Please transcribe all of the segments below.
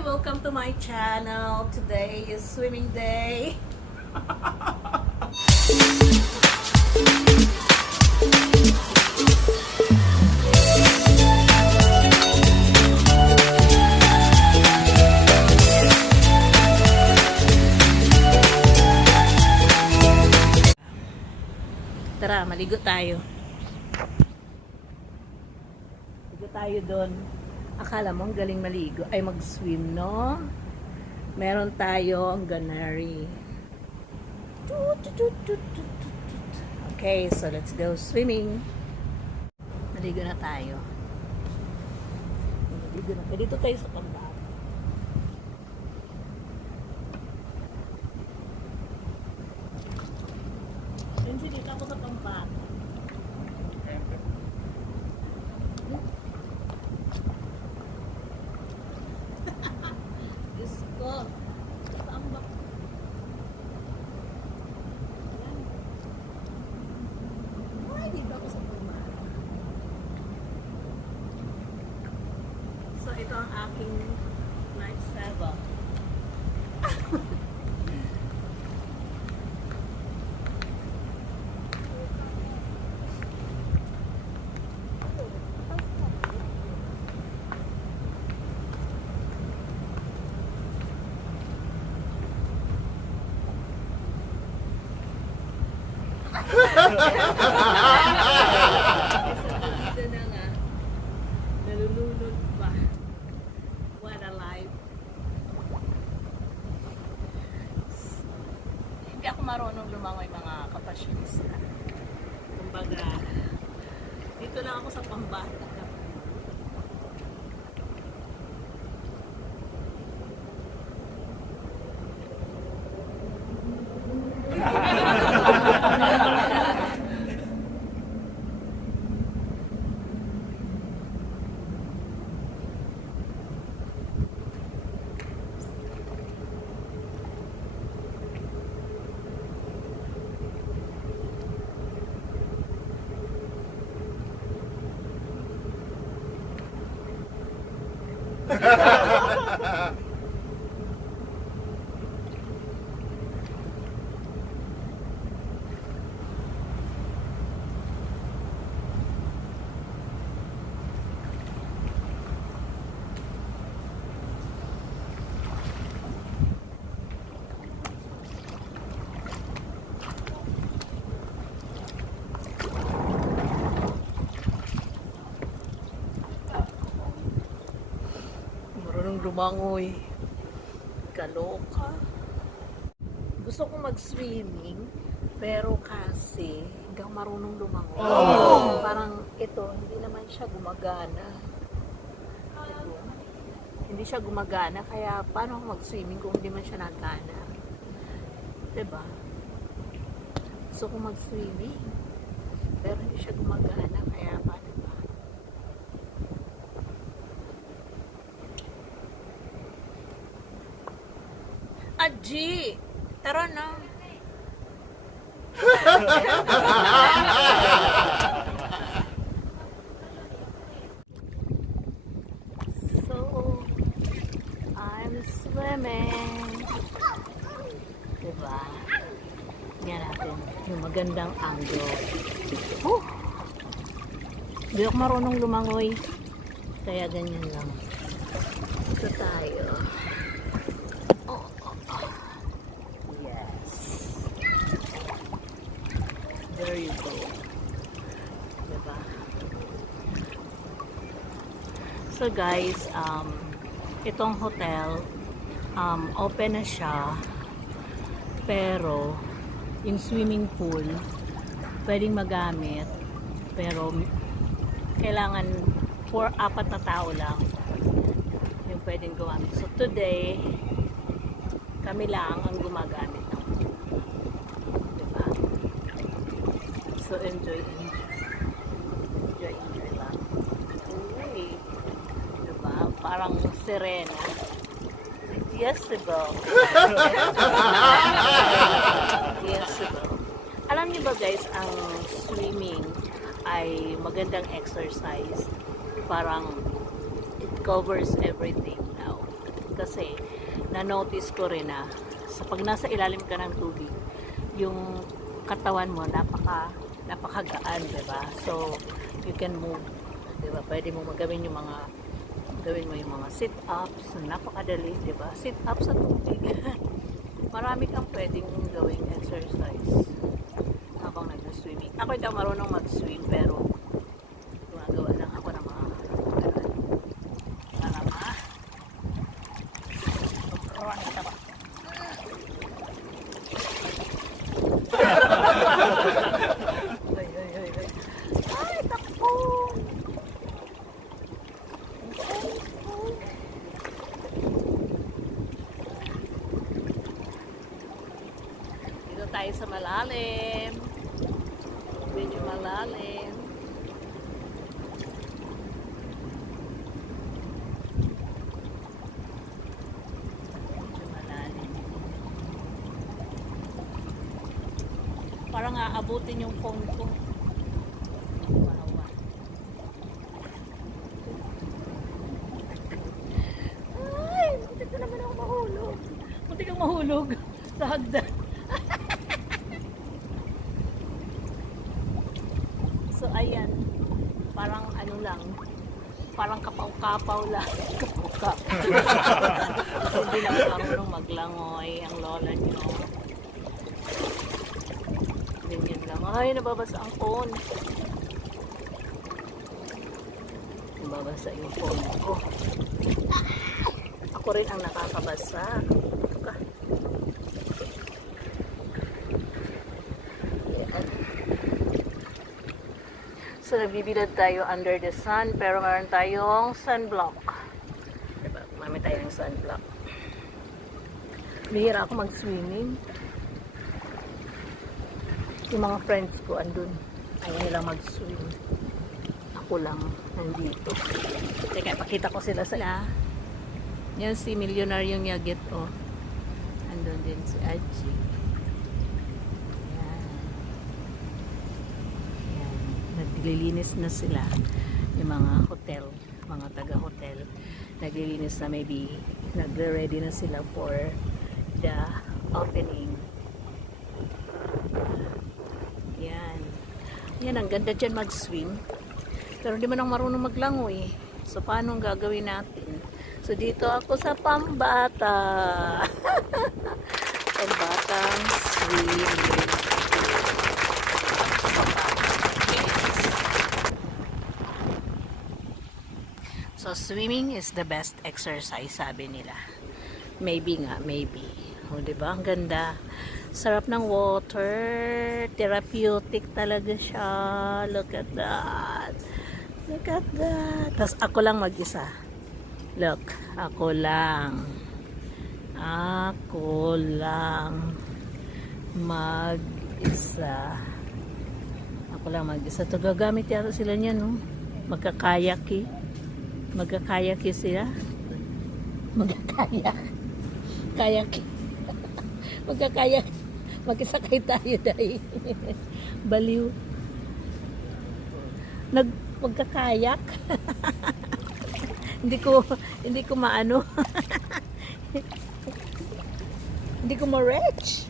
Welcome to my channel. Today is swimming day. Tara, maligo tayo. Maligo tayo doon. Akala mo ang galing maligo ay mag-swim, no? Meron tayo ang ganari. Okay, so let's go swimming. Maligo na tayo. Maligo na. Dito tayo sa pambahan. Dito ako sa pambahan. Diyos ko. Saan ba? Ay, dito ako sa pambahan. So, ito ang aking lifesaver. Dito na nga. Nalulunod pa. What a life. Hindi ako marunong lumangoy mga kapasyonista. Kumbaga, dito lang ako sa pambata. Marunong lumangoy. Kaloka. Gusto kong mag-swimming, pero kasi hindi ako marunong lumangoy. Oh! Parang ito, hindi naman siya gumagana. Ito, hindi siya gumagana, kaya paano ako mag-swimming kung hindi man siya nagana? Diba? Gusto kong mag-swimming, pero hindi siya gumagana, kaya paano ba? Aji! Tara na! So, I'm swimming. Diba? Tingnan natin yung magandang angle. Hindi ako marunong lumangoy. Kaya ganyan lang. Ito tayo. There you go. Diba? So guys, itong hotel, open na siya, pero yung swimming pool, pwedeng magamit, pero kailangan 4 na tao lang yung pwedeng gumamit. So today, kami lang ang gumagamit ng pool. Diba? So enjoy lang. Uy. Diba? Parang Serena. Yes, diba? Yes, diba? Alam niyo ba guys, ang swimming ay magandang exercise. Parang it covers everything now. Kasi na-notice ko rin na sa pag nasa ilalim ka ng tubig, yung katawan mo napakagaan, 'di ba? So you can move, 'di ba? Pwede mo gawin mo yung mga sit-ups, napakadali, 'di ba? Sit-ups sa tubig. Marami kang pwedeng gawing exercise habang nag-swimming. Ako hindi ako marunong mag-swim, pero gumagawa lang ako ng mga ganun para ma-run ka ba? Ay, takbo! Dito tayo sa malalim. Medyo malalim. Medyo malalim. Parang aabutin yung phone ko. Ay, muntik na naman ako mahulog. Muntik kang mahulog sa hagdan. So, ayan. Parang ano lang. Parang kapaw-kapaw lang. Kapaw-kapaw. Hindi lang marunong maglangoy ang lola nyo. Ganyan lang. Ay, nababasa ang phone. Nababasa yung phone ko. Ako rin ang nakakabasa. Ito. So, nagbibilad tayo under the sun, pero meron tayong sunblock. Diba? Mami tayo ng sunblock. Bihira ako mag-swimming. Yung mga friends ko andun. Ayaw nila mag-swim. Ako lang nandito. Teka, pakita ko sila. Yan si Milyonaryong Yagit, oh. Andun din si Aji. Naglilinis na sila yung mga hotel, mga taga-hotel. Naglilinis na, maybe nagre-ready na sila for the opening. Yan, ang ganda dyan mag-swim. Pero hindi man ako marunong maglangoy. So, paano ang gagawin natin? So, dito ako sa Pambata. Pambatang swimming. So, swimming is the best exercise, sabi nila. Maybe nga, maybe. O, diba? Ang ganda. Sarap ng water. Therapeutic talaga siya. Look at that. Look at that. Tapos, ako lang mag-isa. Look, ako lang. Ako lang mag-isa. Ako lang mag-isa. Ito, gagamit yata sila niyan, no? Magkakayak, Magkakayak sila. Magkakayak. Kayak. Magkakayak. Magkisakay tayo dahil. Baliw. Magkakayak. hindi ko maano. Hindi ko ma-reach.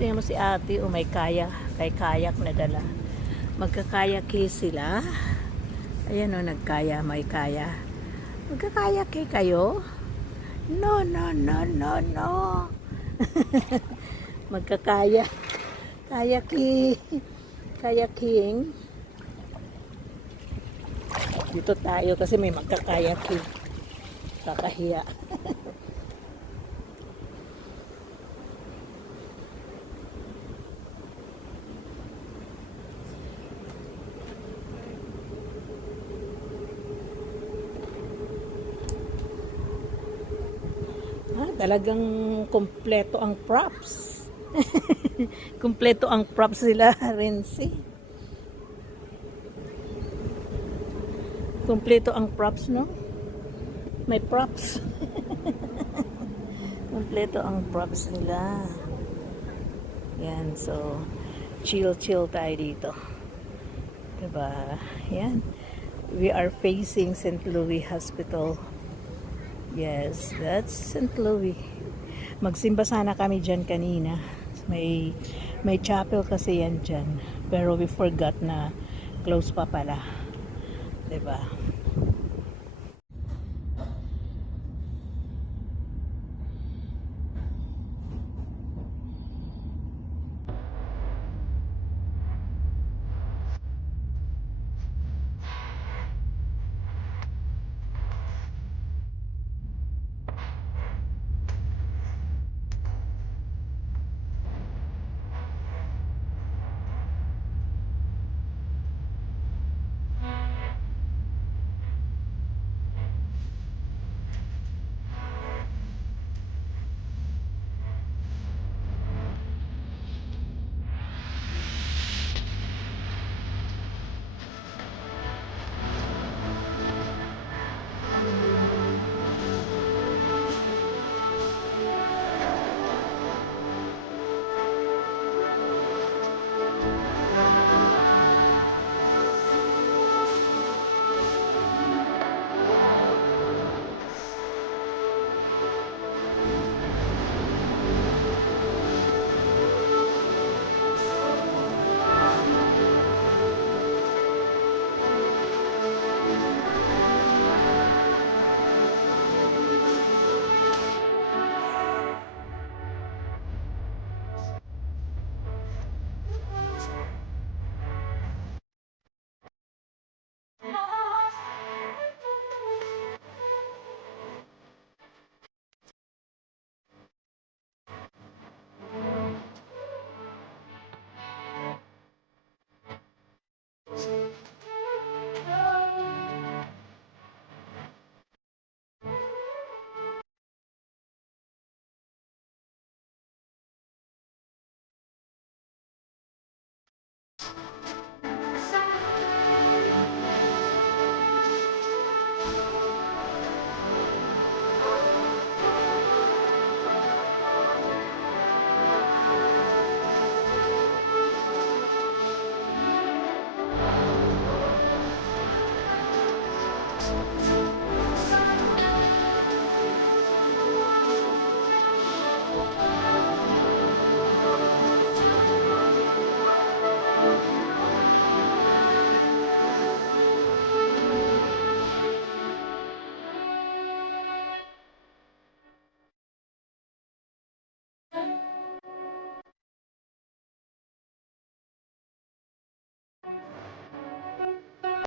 Tingnan mo si ate, may kayak na dala. Magkakayak sila. Ayan o, nagkaya, may kaya. Magkakayak kayo? No. Magkakaya. Kayaking. Dito tayo kasi may magkakayaking. Kakahiya. Talagang kompleto ang props. Kompleto ang props sila, Renzi. Kompleto ang props, no? May props. Kompleto ang props nila. Yan, so chill tayo dito. Diba? Yan. We are facing St. Louis Hospital. Yes, that's St. Louis. Magsimba sana kami dyan kanina. May chapel kasi yan dyan. Pero we forgot na close pa pala. 'Di ba?